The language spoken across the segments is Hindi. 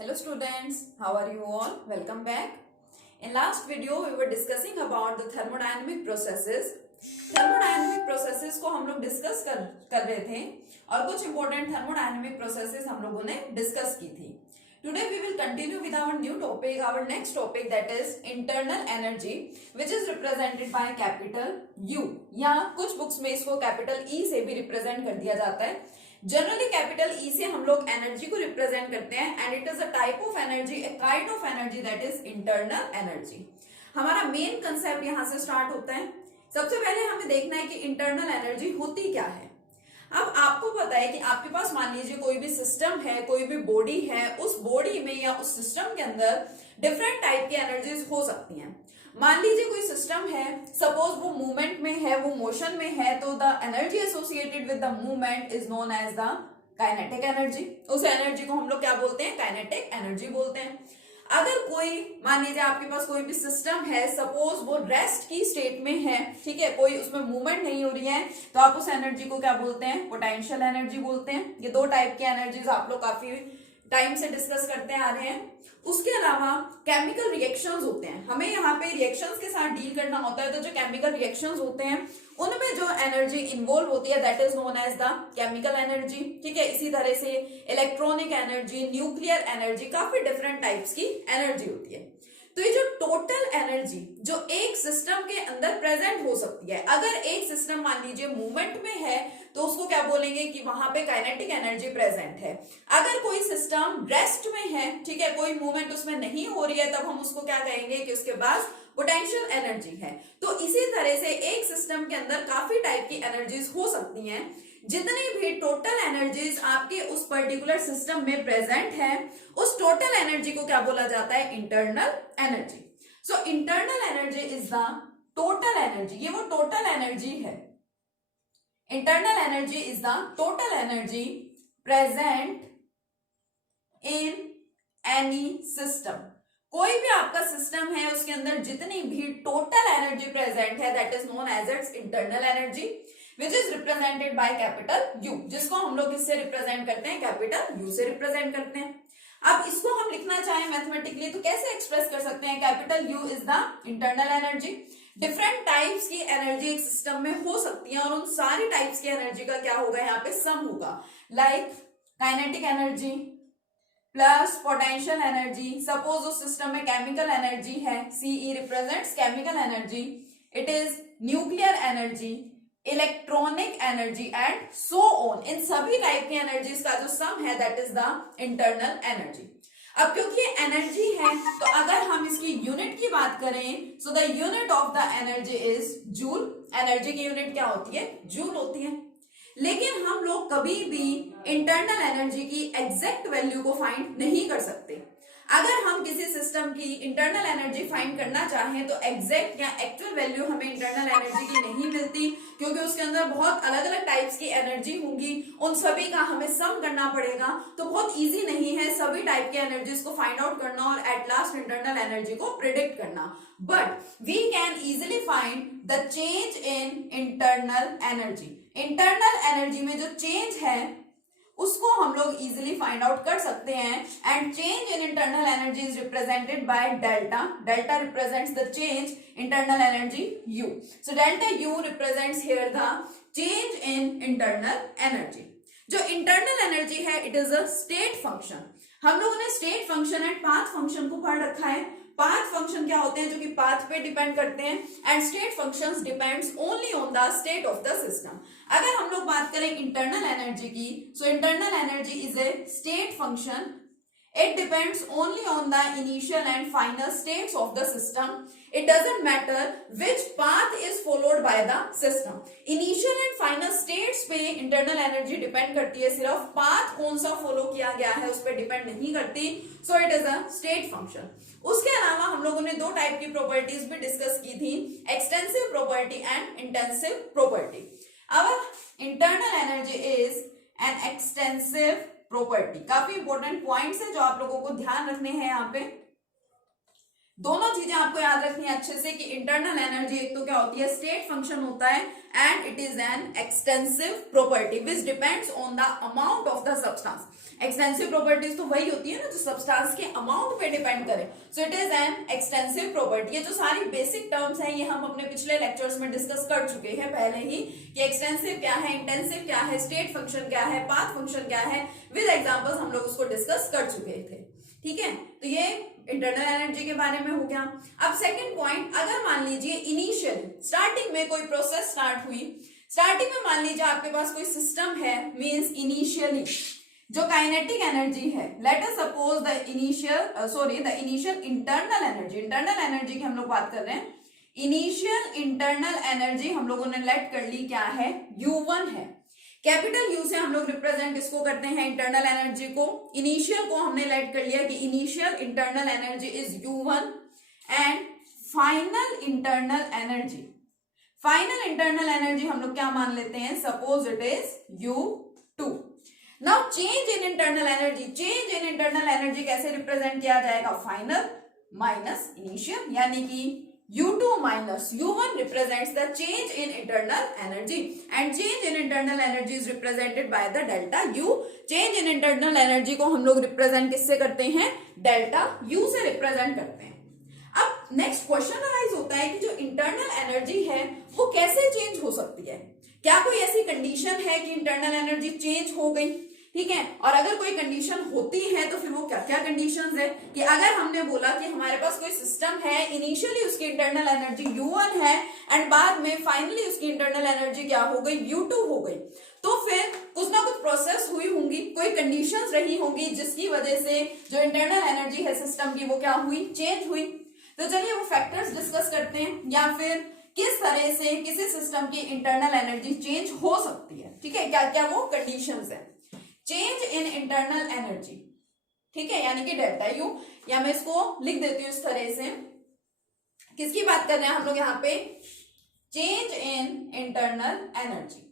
Hello students, how are you all? Welcome back. In last video we were discussing about the thermodynamic processes. Thermodynamic processes को हम लोग डिस्कस कर रहे थे और कुछ important thermodynamic processes हम लोगों ने डिस्कस की थी. Today we will continue with our new topic, our next topic, that is internal energy, which is represented by capital U. या कुछ बुक्स में इसको capital E से भी रिप्रेजेंट कर दिया जाता है. जनरली कैपिटल ई से हम लोग एनर्जी को रिप्रेजेंट करते हैं and it is a type of energy, a kind of energy that is internal energy. हमारा मेन कंसेप्ट यहां से स्टार्ट होता है. सबसे पहले हमें देखना है कि इंटरनल एनर्जी होती क्या है. अब आपको पता है कि आपके पास मान लीजिए कोई भी सिस्टम है, कोई भी बॉडी है, उस बॉडी में या उस सिस्टम के अंदर डिफरेंट टाइप की एनर्जीज हो सकती हैं. मान लीजिए कोई सिस्टम है, सपोज वो मूवमेंट में है, वो मोशन में है, तो the energy associated with the movement is known as the kinetic energy. उस एनर्जी को हम लोग क्या बोलते हैं? काइनेटिक एनर्जी बोलते हैं. अगर कोई मान लीजिए आपके पास कोई भी सिस्टम है, सपोज वो रेस्ट की स्टेट में है, ठीक है, कोई उसमें मूवमेंट नहीं हो रही है, तो आप उस एनर्जी को क्या बोलते हैं? पोटेंशियल एनर्जी बोलते हैं. ये दो टाइप की एनर्जीज आप लोग काफी टाइम से डिस्कस करते आ रहे हैं. उसके अलावा केमिकल रिएक्शंस होते हैं, हमें यहाँ पे रिएक्शंस के साथ डील करना होता है. तो जो केमिकल रिएक्शंस होते हैं उनमें जो एनर्जी इन्वॉल्व होती है that is known as the chemical energy. ठीक है, इसी तरह से इलेक्ट्रॉनिक एनर्जी, न्यूक्लियर एनर्जी, काफी डिफरेंट टाइप्स की एनर्जी होती है. तो ये जो टोटल एनर्जी जो एक सिस्टम के अंदर प्रेजेंट हो सकती है, अगर एक सिस्टम मान लीजिए मूवमेंट में है तो उसको क्या बोलेंगे कि वहां पे काइनेटिक एनर्जी प्रेजेंट है. अगर कोई सिस्टम रेस्ट में है, ठीक है, कोई मूवमेंट उसमें नहीं हो रही है, तब हम उसको क्या कहेंगे कि उसके पास पोटेंशियल एनर्जी है. तो इसी तरह से एक सिस्टम के अंदर काफी टाइप की एनर्जीज हो सकती हैं. जितनी भी टोटल एनर्जीज आपके उस पर्टिकुलर सिस्टम में प्रेजेंट है, उस टोटल एनर्जी को क्या बोला जाता है? Internal energy. So internal energy is the total energy. ये वो टोटल एनर्जी है. Internal energy is the total energy present in any system. कोई भी आपका सिस्टम है, उसके अंदर जितनी भी टोटल एनर्जी प्रेजेंट है that is known as its internal energy, which is represented by capital U, जिसको हम लोग किससे रिप्रेजेंट करते हैं? कैपिटल यू से रिप्रेजेंट करते हैं. अब इसको हम लिखना चाहें मैथमेटिकली तो कैसे एक्सप्रेस कर सकते हैं? Capital you is the internal energy. Different types की एनर्जी एक सिस्टम में हो सकती है और उन सारी टाइप्स की एनर्जी का क्या होगा? यहाँ पे सम होगा. Like kinetic energy plus potential energy. Suppose उस सिस्टम में केमिकल एनर्जी है, C E represents chemical energy. It is nuclear energy, electronic energy and so on. इन सभी टाइप की एनर्जीज का जो सम है that is the internal energy. अब क्योंकि ये एनर्जी है तो अगर हम इसकी यूनिट की बात करें, so the unit of the energy is joule. Energy की यूनिट क्या होती है? जूल होती है. लेकिन हम लोग कभी भी इंटरनल एनर्जी की एग्जैक्ट वैल्यू को फाइंड नहीं कर सकते. अगर हम किसी सिस्टम की इंटरनल एनर्जी फाइंड करना चाहें तो एग्जैक्ट या एक्चुअल वैल्यू हमें इंटरनल एनर्जी की नहीं मिलती, क्योंकि उसके अंदर बहुत अलग अलग टाइप्स की एनर्जी होंगी. उन सभी का हमें सम करना पड़ेगा. तो बहुत इजी नहीं है सभी टाइप के एनर्जीज को फाइंड आउट करना और एट लास्ट इंटरनल एनर्जी को प्रिडिक्ट करना. But we can easily find the change in internal energy. Internal energy में जो चेंज है उसको हम लोग इजिली फाइंड आउट कर सकते हैं. And change in internal energy is represented by delta. Delta represents the change internal energy you. So delta U represents here the change in internal energy. जो इंटरनल एनर्जी है it is a state function. हम लोगों ने state function and path function को पढ़ रखा है. पाथ फंक्शन क्या होते हैं? जो कि पाथ पे डिपेंड करते हैं. And state functions depends only on the state of the system. अगर हम लोग बात करें इंटरनल एनर्जी की, सो internal energy is a state function. It depends only on the initial and final states of the system. It doesn't matter which path is followed by the system. Initial and final states पे internal energy depend करती है, सिर्फ path कौन सा follow किया गया है उस पर depend नहीं करती. So it is a state function. उसके अलावा हम लोगों ने दो टाइप की प्रॉपर्टीज भी डिस्कस की थी, extensive property and intensive property. अब internal energy is an extensive property. काफी इंपॉर्टेंट पॉइंट्स है जो आप लोगों को ध्यान रखने हैं यहाँ पे. दोनों चीजें आपको याद रखनी है अच्छे से कि इंटरनल एनर्जी एक तो क्या होती है, स्टेट फंक्शन होता है, and it is an extensive property which depends on the amount of the substance. Extensive properties तो वही होती है ना जो सब्सटेंस के अमाउंट पे डिपेंड करे। सो it is an extensive property. ये जो सारी बेसिक टर्म्स हैं ये हम अपने पिछले लेक्चर्स में डिस्कस कर चुके हैं पहले ही, कि एक्सटेंसिव क्या है, इंटेंसिव क्या है, स्टेट फंक्शन क्या है, पाथ फंक्शन क्या है, विद एग्जांपल्स हम लोग उसको डिस्कस कर चुके थे। ठीक है, तो ये इंटरनल एनर्जी के बारे में हो गया। अब सेकंड पॉइंट, अगर मान लीजिए इनिशियली स्टार्टिंग में कोई प्रोसेस स्टार्ट हुई, स्टार्टिंग में मान लीजिए आपके पास कोई सिस्टम है, मींस इनिशियली जो काइनेटिक एनर्जी है, let us suppose the initial internal energy, internal energy की हम लोग बात कर रहे हैं, इनिशियल इंटरनल एनर्जी हम लोगों ने लेट कर ली क्या है, U1 है। कैपिटल यू से हम लोग रिप्रेजेंट किसको करते हैं, इंटरनल एनर्जी को। इनिशियल को हमने लेट कर लिया कि initial internal energy is U1 and final internal energy, final internal energy हम लोग क्या मान लेते हैं, suppose it is U2। Now change in internal energy, change in internal energy कैसे रिप्रेजेंट किया जाएगा, फाइनल माइनस इनिशियल, यानी कि U2 minus U1 represents the change in internal energy and change in internal energy is represented by the delta U। change in internal energy को हम लोग represent किससे करते हैं, delta U से represent करते हैं। अब next question arise होता है कि जो internal energy है वो कैसे change हो सकती है, क्या कोई ऐसी condition है कि internal energy change हो गई, ठीक है, और अगर कोई कंडीशन होती है तो फिर वो क्या क्या कंडीशंस है, कि अगर हमने बोला कि हमारे पास कोई सिस्टम है, इनिशियली उसकी इंटरनल एनर्जी U1 है एंड बाद में फाइनली उसकी इंटरनल एनर्जी क्या हो गई, U2 हो गई, तो फिर कुछ ना कुछ प्रोसेस हुई होंगी, कोई कंडीशंस रही होंगी जिसकी वजह से जो इंटरनल एनर्जी है सिस्टम की वो क्या हुई, चेंज हुई। तो चलिए वो फैक्टर्स डिस्कस करते हैं, या फिर किस तरह से किसी सिस्टम की इंटरनल एनर्जी चेंज हो सकती है। ठीक है, क्या क्या वो कंडीशंस है। चेंज इन इंटरनल एनर्जी, ठीक है, यानी कि डेल्टा यू, या मैं इसको लिख देती हूं इस तरह से, किसकी बात कर रहे हैं हम लोग यहाँ पे, change in internal energy,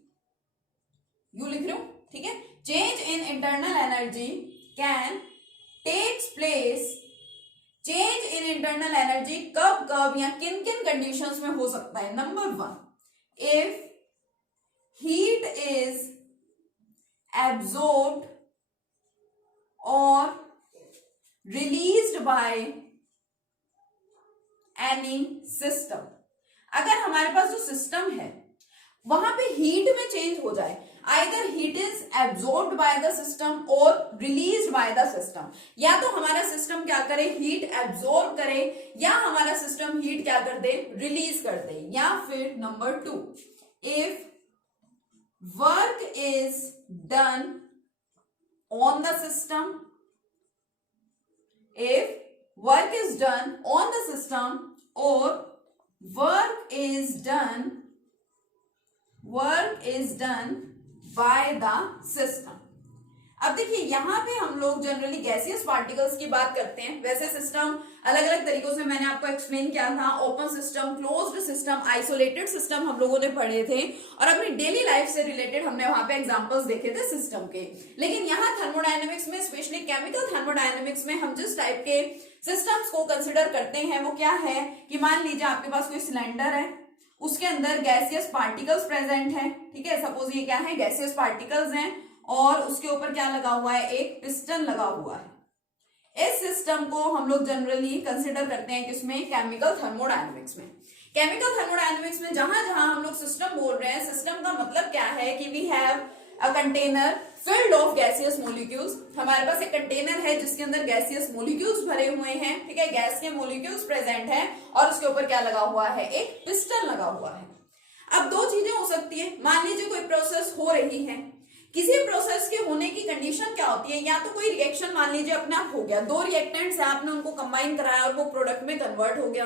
U लिख रहे हो, ठीक है। Change in internal energy can takes place, change in internal energy कब कब या किन किन कंडीशंस में हो सकता है। Number 1, if heat is absorbed or released by any system। अगर हमारे पास जो सिस्टम है वहां पे हीट में चेंज हो जाए, either heat is absorbed bye the system और रिलीज्ड बाय द सिस्टम, या तो हमारा सिस्टम क्या करे, हीट एब्जॉर्ब करे, या हमारा सिस्टम हीट क्या कर दे, रिलीज कर दे। या फिर number 2, if work is done on the system, if work is done on the system or work is done by the system। अब देखिए यहाँ पे हम लोग जनरली गैसियस पार्टिकल्स की बात करते हैं, वैसे सिस्टम अलग अलग तरीकों से मैंने आपको एक्सप्लेन किया था, open system, closed system, isolated system हम लोगों ने पढ़े थे, और अपनी डेली लाइफ से रिलेटेड हमने वहां पे एग्जांपल्स देखे थे सिस्टम के। लेकिन यहाँ थर्मोडायनेमिक्स में, स्पेशली केमिकल थर्मोडायनेमिक्स में, हम जिस टाइप के सिस्टम्स को कंसिडर करते हैं वो क्या है, कि मान लीजिए आपके पास कोई सिलेंडर है, उसके अंदर गैसियस पार्टिकल्स प्रेजेंट है, ठीक है, सपोज ये क्या है, गैसियस पार्टिकल्स हैं, और उसके ऊपर क्या लगा हुआ है, एक पिस्टन लगा हुआ है। इस सिस्टम को हम लोग जनरली कंसिडर करते हैं किसमें, केमिकल थर्मोडायनेमिक्स में। केमिकल थर्मोडायनेमिक्स में जहां जहां हम लोग सिस्टम बोल रहे हैं, सिस्टम का मतलब क्या है कि we have a container filled of gaseous molecules, हमारे पास एक कंटेनर है जिसके अंदर गैसियस मोलिक्यूल्स भरे हुए हैं, ठीक है, गैस के मोलिक्यूल्स प्रेजेंट है, और उसके ऊपर क्या लगा हुआ है, एक पिस्टन लगा हुआ है। अब दो चीजें हो सकती है, मान लीजिए कोई प्रोसेस हो रही है, किसी प्रोसेस के होने की कंडीशन क्या होती है, या तो कोई रिएक्शन मान लीजिए अपने आप हो गया, दो रिएक्टेंट्स है, आपने उनको कंबाइन कराया और वो प्रोडक्ट में कन्वर्ट हो गया।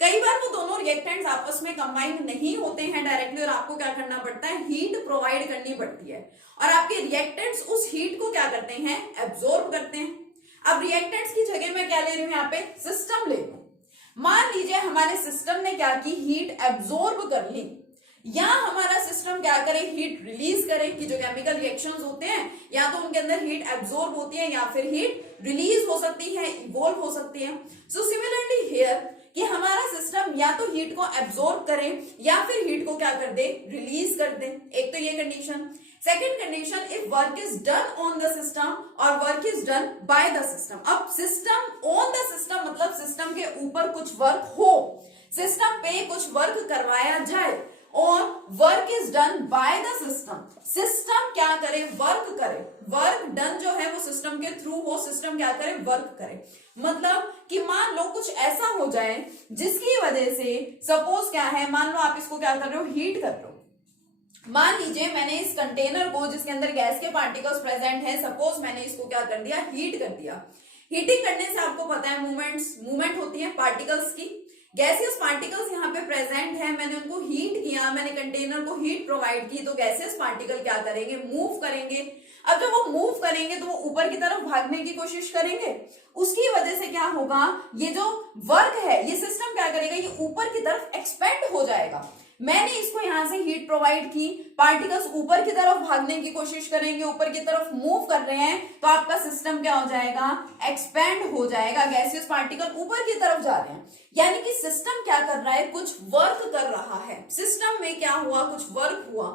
कई बार वो दोनों रिएक्टेंट्स आपस में कंबाइन नहीं होते हैं डायरेक्टली, और आपको क्या करना पड़ता है, हीट प्रोवाइड करनी पड़ती है, और आपके रिएक्टेंट्स उस हीट को क्या करते हैं, एब्जॉर्ब करते हैं। अब रिएक्टेंट्स की जगह मैं क्या ले रही हूँ यहाँ पे, सिस्टम ले रही हूँ। मान लीजिए हमारे सिस्टम ने क्या की, हीट एब्जॉर्ब कर ली, या हमारा सिस्टम क्या करे, हीट रिलीज करे, कि जो केमिकल रिएक्शंस होते हैं या तो उनके अंदर हीट एब्जॉर्ब होती है या फिर हीट रिलीज हो सकती है, इवॉल्व हो सकती है। सो सिमिलरली हियर कि हमारा सिस्टम या तो हीट को एब्जॉर्ब करे या फिर हीट को क्या कर दे, रिलीज कर दे। एक तो ये condition. Second condition, if work is done on the system और work is done by the system. अब सिस्टम ऑन द सिस्टम मतलब सिस्टम के ऊपर कुछ वर्क हो, सिस्टम पे कुछ वर्क करवाया जाए, और work is done by the system, system क्या करे, वर्क करे। वर्क डन जो है वो सिस्टम के थ्रू हो, सिस्टम क्या करे, वर्क करे। मतलब कि मान लो कुछ ऐसा हो जाए जिसकी वजह से, सपोज क्या है, मान लो आप इसको क्या कर रहे हो, हीट कर रहे हो। मान लीजिए मैंने इस कंटेनर को जिसके अंदर गैस के पार्टिकल्स प्रेजेंट हैं, सपोज मैंने इसको क्या कर दिया, हीट कर दिया। हीटिंग करने से आपको पता है मूवमेंट होती है पार्टिकल्स की। गैसियस पार्टिकल्स यहाँ पे प्रेजेंट है, मैंने उनको हीट किया, मैंने कंटेनर को हीट प्रोवाइड की, तो गैसियस पार्टिकल क्या करेंगे, मूव करेंगे। अब जब वो मूव करेंगे तो वो ऊपर की तरफ भागने की कोशिश करेंगे, उसकी वजह से क्या होगा, ये जो वर्क है ये सिस्टम क्या करेगा, ये ऊपर की तरफ एक्सपेंड हो जाएगा। मैंने इसको यहां से हीट प्रोवाइड की, पार्टिकल्स ऊपर की तरफ भागने की कोशिश करेंगे, ऊपर की तरफ मूव कर रहे हैं, तो आपका सिस्टम क्या हो जाएगा, एक्सपेंड हो जाएगा। गैसियस पार्टिकल ऊपर की तरफ जा रहे हैं, यानी कि सिस्टम क्या कर रहा है, कुछ वर्क कर रहा है। सिस्टम में क्या हुआ, कुछ वर्क हुआ।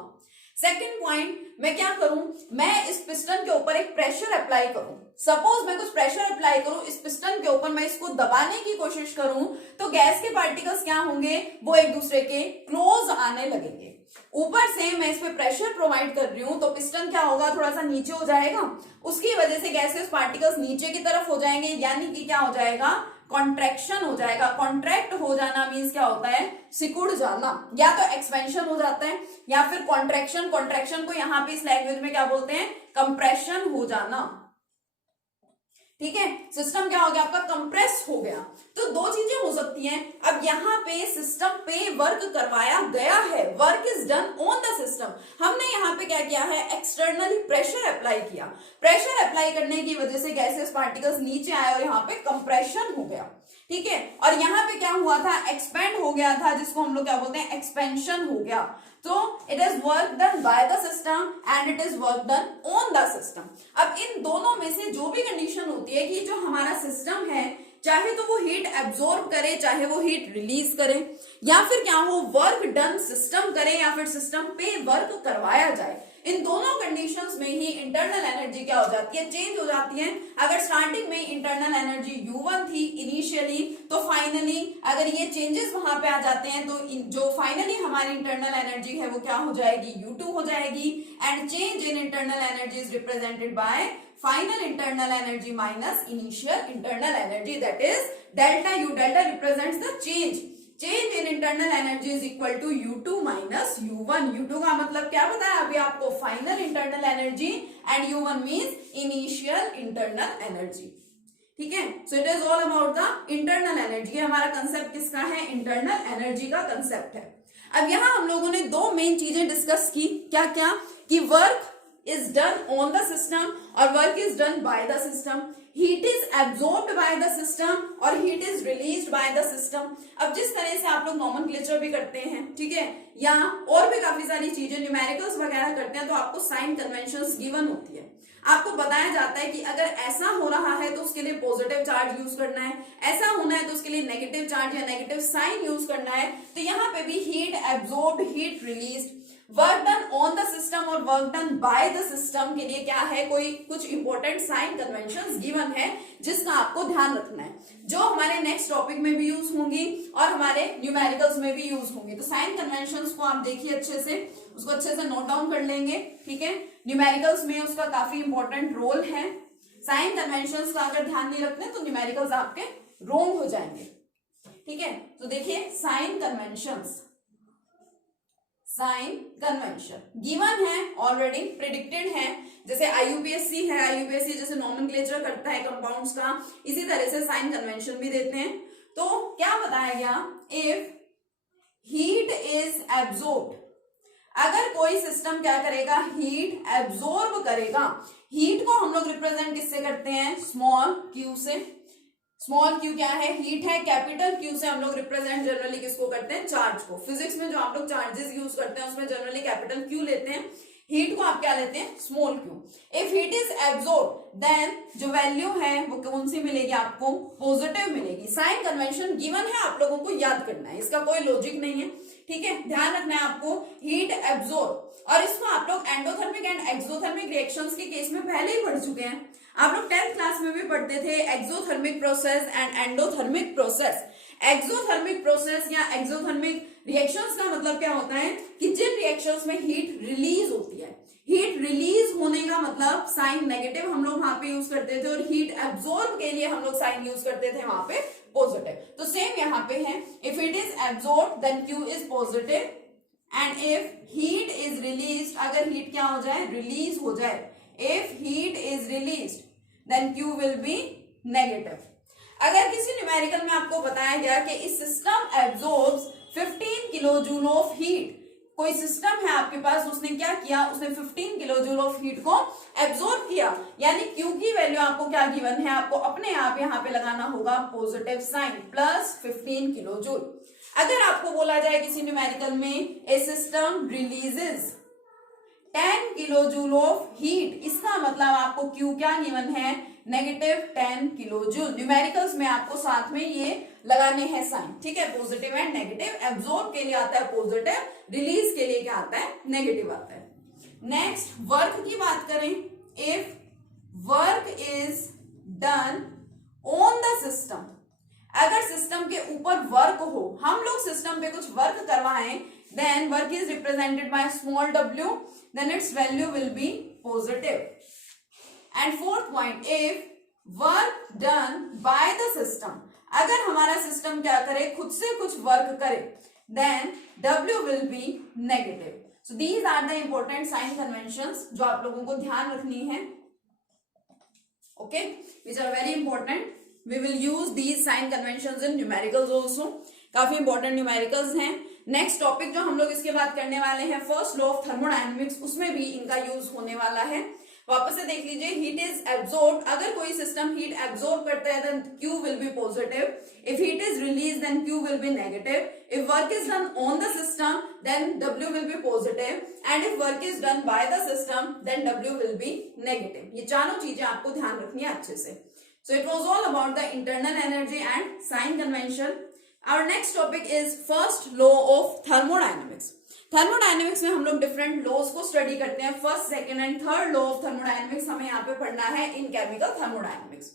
सेकेंड पॉइंट, मैं क्या करूं, मैं इस पिस्टन के ऊपर एक प्रेशर अप्लाई करूं। सपोज मैं कुछ प्रेशर अप्लाई करूं इस पिस्टन के ऊपर, मैं इसको दबाने की कोशिश करूं, तो गैस के पार्टिकल्स क्या होंगे, वो एक दूसरे के क्लोज आने लगेंगे। ऊपर से मैं इस पे प्रेशर प्रोवाइड कर रही हूं, तो पिस्टन क्या होगा, थोड़ा सा नीचे हो जाएगा, उसकी वजह से गैसेस पार्टिकल्स नीचे की तरफ हो जाएंगे, यानी कि क्या हो जाएगा, कॉन्ट्रैक्शन हो जाएगा। कॉन्ट्रैक्ट हो जाना मीन्स क्या होता है, सिकुड़ जाना, या तो एक्सपेंशन हो जाता है या फिर कॉन्ट्रैक्शन। कॉन्ट्रैक्शन को यहाँ पे इस लैंग्वेज में क्या बोलते हैं, कंप्रेशन हो जाना। ठीक है, सिस्टम क्या हो गया आपका, कंप्रेस हो गया। तो दो चीजें हो सकती हैं। अब यहाँ पे सिस्टम पे वर्क करवाया गया है, work is done on the system. हमने यहाँ पे क्या किया है, एक्सटर्नली प्रेशर अप्लाई किया। प्रेशर अप्लाई करने की वजह से गैसेस पार्टिकल्स नीचे आए और यहाँ पे कंप्रेशन हो गया। ठीक है, और यहाँ पे क्या हुआ था, एक्सपेंड हो गया था, जिसको हम लोग क्या बोलते हैं, एक्सपेंशन हो गया। तो it is work done by the system and it is work done on the system. अब इन दोनों में से जो भी कंडीशन होती है कि जो हमारा सिस्टम है, चाहे तो वो हीट एब्जॉर्ब करे, चाहे वो हीट रिलीज करे, या फिर क्या हो, वर्क डन सिस्टम करे या फिर सिस्टम पे वर्क करवाया जाए, इन दोनों कंडीशंस में ही इंटरनल एनर्जी क्या हो जाती है, चेंज हो जाती है। अगर स्टार्टिंग में इंटरनल एनर्जी U1 थी इनिशियली, तो फाइनली अगर ये चेंजेस वहां पे आ जाते हैं, तो जो फाइनली हमारी इंटरनल एनर्जी है वो क्या हो जाएगी, U2 हो जाएगी। And change in internal energy is represented by final internal energy minus initial internal energy, that is delta U। Delta represents the change. Change in internal energy is equal to U2 minus U1। U2 का मतलब क्या बताया अभी आपको, final internal energy, and U1 means initial internal energy. ठीक है, so it is all about the internal energy. हमारा कंसेप्ट किसका है, इंटरनल एनर्जी का कंसेप्ट है। अब यहां हम लोगों ने दो मेन चीजें डिस्कस की, क्या क्या, कि work is done on the system और work is done by the system, heat is absorbed by the system और heat is released by the system। अब जिस तरह से आप लोग नॉमेनक्लेचर भी करते हैं, ठीक है, या और भी काफी सारी चीजें न्यूमेरिकल्स वगैरह करते हैं, तो आपको साइन कन्वेंशंस गिवन होती है। आपको बताया जाता है कि अगर ऐसा हो रहा है तो उसके लिए पॉजिटिव चार्ज यूज करना है, ऐसा होना है तो उसके लिए नेगेटिव चार्ज या नेगेटिव साइन यूज करना है। तो यहाँ पे भी heat absorbed, heat released, work done on the system और work done by the system के लिए क्या है, कोई कुछ इंपॉर्टेंट साइन कन्वेंशंस गिवन है जिसका आपको ध्यान रखना है, जो हमारे नेक्स्ट टॉपिक में भी यूज होंगी और हमारे न्यूमेरिकल्स में भी यूज होंगी। तो साइन कन्वेंशंस को आप देखिए अच्छे से, उसको अच्छे से नोट डाउन कर लेंगे। ठीक है, न्यूमेरिकल्स में उसका काफी इंपॉर्टेंट रोल है। साइन कन्वेंशंस का अगर ध्यान नहीं रखते तो न्यूमेरिकल्स आपके रॉन्ग हो जाएंगे। ठीक है, तो देखिए sign conventions, sign convention given है, ऑलरेडी प्रिडिक्टेड है। जैसे IUPAC है, IUPAC जैसे नॉमेनक्लेचर करता है कंपाउंड्स का, इसी तरह से साइन कन्वेंशन भी देते हैं। तो क्या बताया गया, इफ हीट इज एब्जॉर्ब्ड, अगर कोई सिस्टम क्या करेगा, हीट एब्जॉर्ब करेगा। हीट को हम लोग रिप्रेजेंट किससे करते हैं, स्मॉल q से। स्मॉल क्यू क्या है, हीट है। कैपिटल क्यू से हम लोग रिप्रेजेंट जनरली किसको करते हैं, चार्ज को। फिजिक्स में जो आप लोग चार्जेस यूज करते हैं उसमें जनरली कैपिटल क्यू लेते हैं, हीट को आप क्या लेते हैं, small Q. If heat is absorb then जो वैल्यू है वो कौन सी मिलेगी आपको, पॉजिटिव मिलेगी। साइन कन्वेंशन गिवन है, आप लोगों को याद करना है, इसका कोई लॉजिक नहीं है, ठीक है। ध्यान रखना है आपको, हीट एब्जॉर्ब, और इसको आप लोग एंडोथर्मिक एंड एक्सोथर्मिक रिएक्शंस के केस में पहले ही पढ़ चुके हैं। आप लोग 10th क्लास में भी पढ़ते थे exothermic process and endothermic process. Exothermic process या एक्सोथर्मिक रिएक्शंस का मतलब क्या होता है कि जिन रिएक्शंस में हीट रिलीज होती है, हीट रिलीज होने का मतलब साइन नेगेटिव हम लोग वहां पे यूज करते थे, और हीट एब्जॉर्ब के लिए हम लोग साइन यूज करते थे वहां पे पॉजिटिव। तो सेम यहाँ पे है, if it is absorb then Q is positive, and if heat is release, अगर हीट क्या हो जाए, रिलीज हो जाए, if heat is release then Q will be negative. अगर किसी न्यूमेरिकल में आपको बताया गया कि इस system absorbs 15 kilo joule of heat, कोई सिस्टम है आपके पास, उसने क्या किया, उसने 15 किलो जूल ऑफ हीट को एब्जॉर्ब किया, यानी क्यू की वैल्यू आपको क्या गिवन है, आपको अपने आप यहाँ पे लगाना होगा positive sign, plus 15 kilo joule. अगर आपको बोला जाए किसी न्यूमेरिकल में a system releases 10 kilo joule of heat, इसका मतलब आपको क्यू क्या गिवन है, नेगेटिव 10 किलो जूल। न्यूमेरिकल्स में आपको साथ में ये लगाने हैं साइन, ठीक है, पॉजिटिव एंड नेगेटिव। एब्जॉर्ब के लिए आता है पॉजिटिव, रिलीज के लिए क्या आता है, नेगेटिव आता है। नेक्स्ट वर्क की बात करें, if work is done on the system, अगर सिस्टम के ऊपर वर्क हो, हम लोग सिस्टम पे कुछ वर्क करवाएं, then work is represented by small w, then its value will be positive. And fourth point, if work done by the system, अगर हमारा सिस्टम क्या करे, खुद से कुछ वर्क करे, then w will be negative. So these are the important sign conventions जो आप लोगों को ध्यान रखनी है, okay, which are very important. We will use these sign conventions in numericals also. काफी इंपॉर्टेंट न्यूमेरिकल्स हैं। नेक्स्ट टॉपिक जो हम लोग इसके बाद करने वाले हैं, फर्स्ट लॉ ऑफ थर्मोडायनेमिक्स, उसमें भी इनका यूज होने वाला है। वापस से देख लीजिए, हीट इज एब्जॉर्ब, अगर कोई सिस्टम हीट एब्जॉर्ब करता है then Q will be positive, if heat is release then Q will be negative, if work is done on the system then W will be positive, and if work is done by the system then W will be negative. ये चारों चीजें आपको ध्यान रखनी है अच्छे से। So it was all about the internal energy and sign convention. Our next topic is first law of thermodynamics. Thermodynamics में हम लोग डिफरेंट लॉज को स्टडी करते हैं। First, second and third law of thermodynamics हमें यहाँ पे पढ़ना है इन केमिकल थर्मोडायनेमिक्स।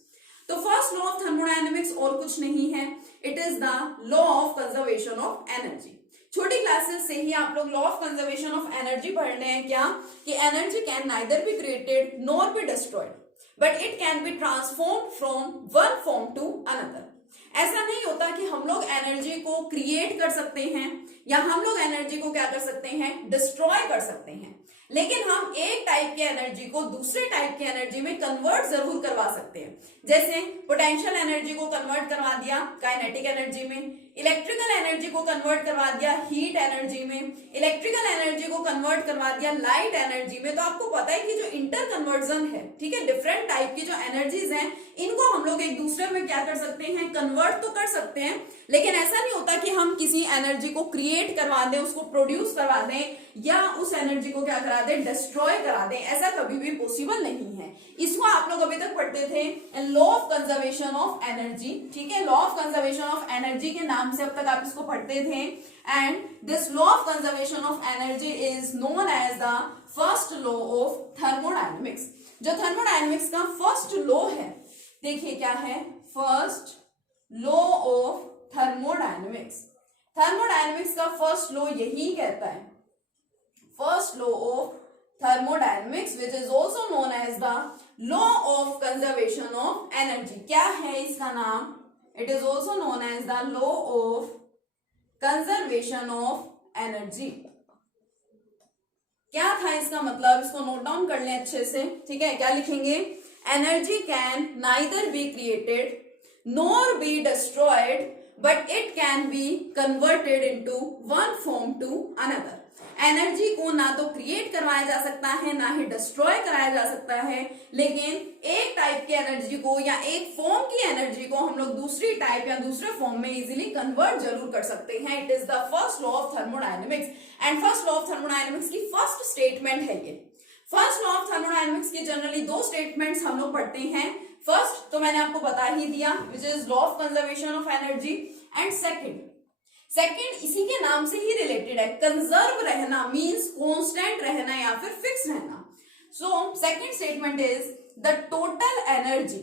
तो फर्स्ट लॉ ऑफ थर्मोडायनेमिक्स और कुछ नहीं है, it is the law of conservation of energy. छोटी क्लासेस से ही आप लोग law of conservation of energy पढ़ रहे हैं क्या, कि energy can neither be created nor be destroyed, but it can be transform from one form to another. ऐसा नहीं होता कि हम लोग एनर्जी को क्रिएट कर सकते हैं या हम लोग एनर्जी को क्या कर सकते हैं, डिस्ट्रॉय कर सकते हैं, लेकिन हम एक टाइप के एनर्जी को दूसरे टाइप के एनर्जी में कन्वर्ट जरूर करवा सकते हैं। जैसे पोटेंशियल एनर्जी को कन्वर्ट करवा दिया काइनेटिक एनर्जी में, इलेक्ट्रिकल एनर्जी को कन्वर्ट करवा दिया हीट एनर्जी में, इलेक्ट्रिकल एनर्जी को कन्वर्ट करवा दिया लाइट एनर्जी में। तो आपको पता है कि जो इंटर कन्वर्जन है, ठीक है, डिफरेंट टाइप की जो एनर्जीज हैं इनको हम लोग एक दूसरे में क्या कर सकते हैं, कन्वर्ट तो कर सकते हैं, लेकिन ऐसा नहीं होता कि हम किसी एनर्जी को क्रिएट करवा दें, उसको प्रोड्यूस करवा दें या उस एनर्जी को क्या करा दें, डिस्ट्रॉय करा दें। ऐसा कभी भी पॉसिबल नहीं है। इसको आप लोग अभी तक पढ़ते थे law of conservation of energy, ठीक है, law of conservation of energy के नाम से अब तक आप इसको पढ़ते थे। And this law of conservation of energy is known as the first law of thermodynamics. जो थर्मोडायनेमिक्स का फर्स्ट लॉ है, देखिए क्या है, first law of thermodynamics. Thermodynamics का फर्स्ट लॉ यही कहता है, first law of thermodynamics, which is also known as the law of conservation of energy. क्या है इसका नाम, it is also known as the law of conservation of energy. क्या था इसका मतलब, इसको नोट डाउन कर लें अच्छे से, ठीक है। क्या लिखेंगे, energy can neither be created nor be destroyed, but it can be converted into one form to another. Energy को ना तो क्रिएट करवाया जा सकता है ना ही डिस्ट्रॉय कराया जा सकता है, लेकिन एक टाइप की एनर्जी को या एक फॉर्म की एनर्जी को हम लोग दूसरी टाइप या दूसरे फॉर्म में इजीली कन्वर्ट जरूर कर सकते हैं। It is the first law of thermodynamics and first law of thermodynamics की फर्स्ट स्टेटमेंट है ये। फर्स्ट लॉ ऑफ थर्मोडायनेमिक्स की जनरली दो स्टेटमेंट्स हम लोग पढ़ते हैं। फर्स्ट तो मैंने आपको बता ही दिया, which is law of conservation of energy, and second इसी के नाम से ही रिलेटेड है, कंजर्व रहना मींस कांस्टेंट रहना या फिर फिक्स रहना। So second statement is the total energy,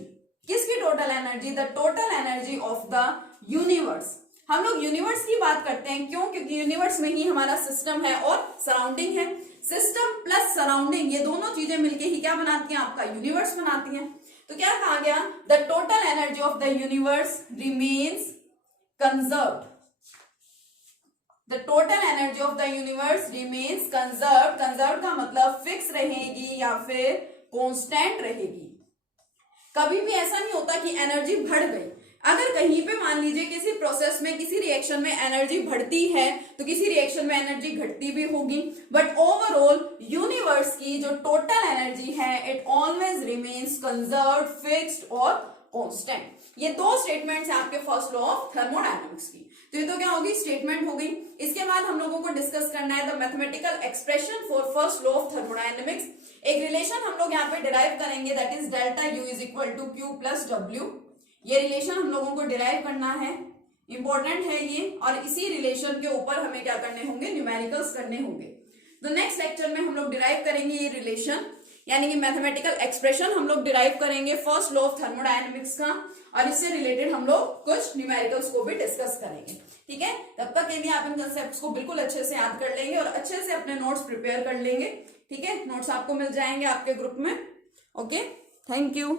किसकी total energy? The total energy of the universe. हम लोग यूनिवर्स की बात करते हैं, क्यों? क्योंकि यूनिवर्स में ही हमारा सिस्टम है और सराउंडिंग है। सिस्टम प्लस सराउंडिंग ये दोनों चीजें मिलके ही क्या बनाती हैं? आपका यूनिवर्स बनाती हैं। तो क्या कहा गया? The total energy of the universe remains conserved. The total energy of the universe remains conserved. Conserved का मतलब फिक्स रहेगी या फिर कांस्टेंट रहेगी। कभी भी ऐसा नहीं होता कि एनर्जी बढ़ गई। अगर कहीं पे मान लीजिए किसी प्रोसेस में, किसी रिएक्शन में एनर्जी बढ़ती है तो किसी रिएक्शन में एनर्जी घटती भी होगी, बट ओवरऑल यूनिवर्स की जो टोटल एनर्जी है it always remains conserved, fixed और कांस्टेंट। ये दो स्टेटमेंट्स हैं आपके फर्स्ट लॉ ऑफ थर्मोडायनेमिक्स की। तो ये तो क्या होगी? स्टेटमेंट हो गई। इसके बाद हम लोगों को डिस्कस करना है the mathematical expression for first law of thermodynamics. एक रिलेशन हम लोग यहाँ पे डिराइव करेंगे, that is delta U is equal to Q plus W. ये रिलेशन हम लोगों को डिराइव करना है, इंपॉर्टेंट है ये, और इसी रिलेशन के ऊपर हमें क्या करने होंगे? न्यूमेरिकल्स करने होंगे। तो नेक्स्ट लेक्चर में हम लोग डिराइव करेंगे ये रिलेशन, यानी कि मैथमेटिकल एक्सप्रेशन हम लोग डिराइव करेंगे फर्स्ट लॉ ऑफ थर्मोडायनेमिक्स का, और इससे रिलेटेड हम लोग कुछ न्यूमेरिकल्स को भी डिस्कस करेंगे। ठीक है, तब तक के लिए आप इन कंसेप्ट्स को बिल्कुल अच्छे से याद कर लेंगे और अच्छे से अपने नोट्स प्रिपेयर कर लेंगे। ठीक है, नोट्स आपको मिल जाएंगे आपके ग्रुप में। Okay, thank you.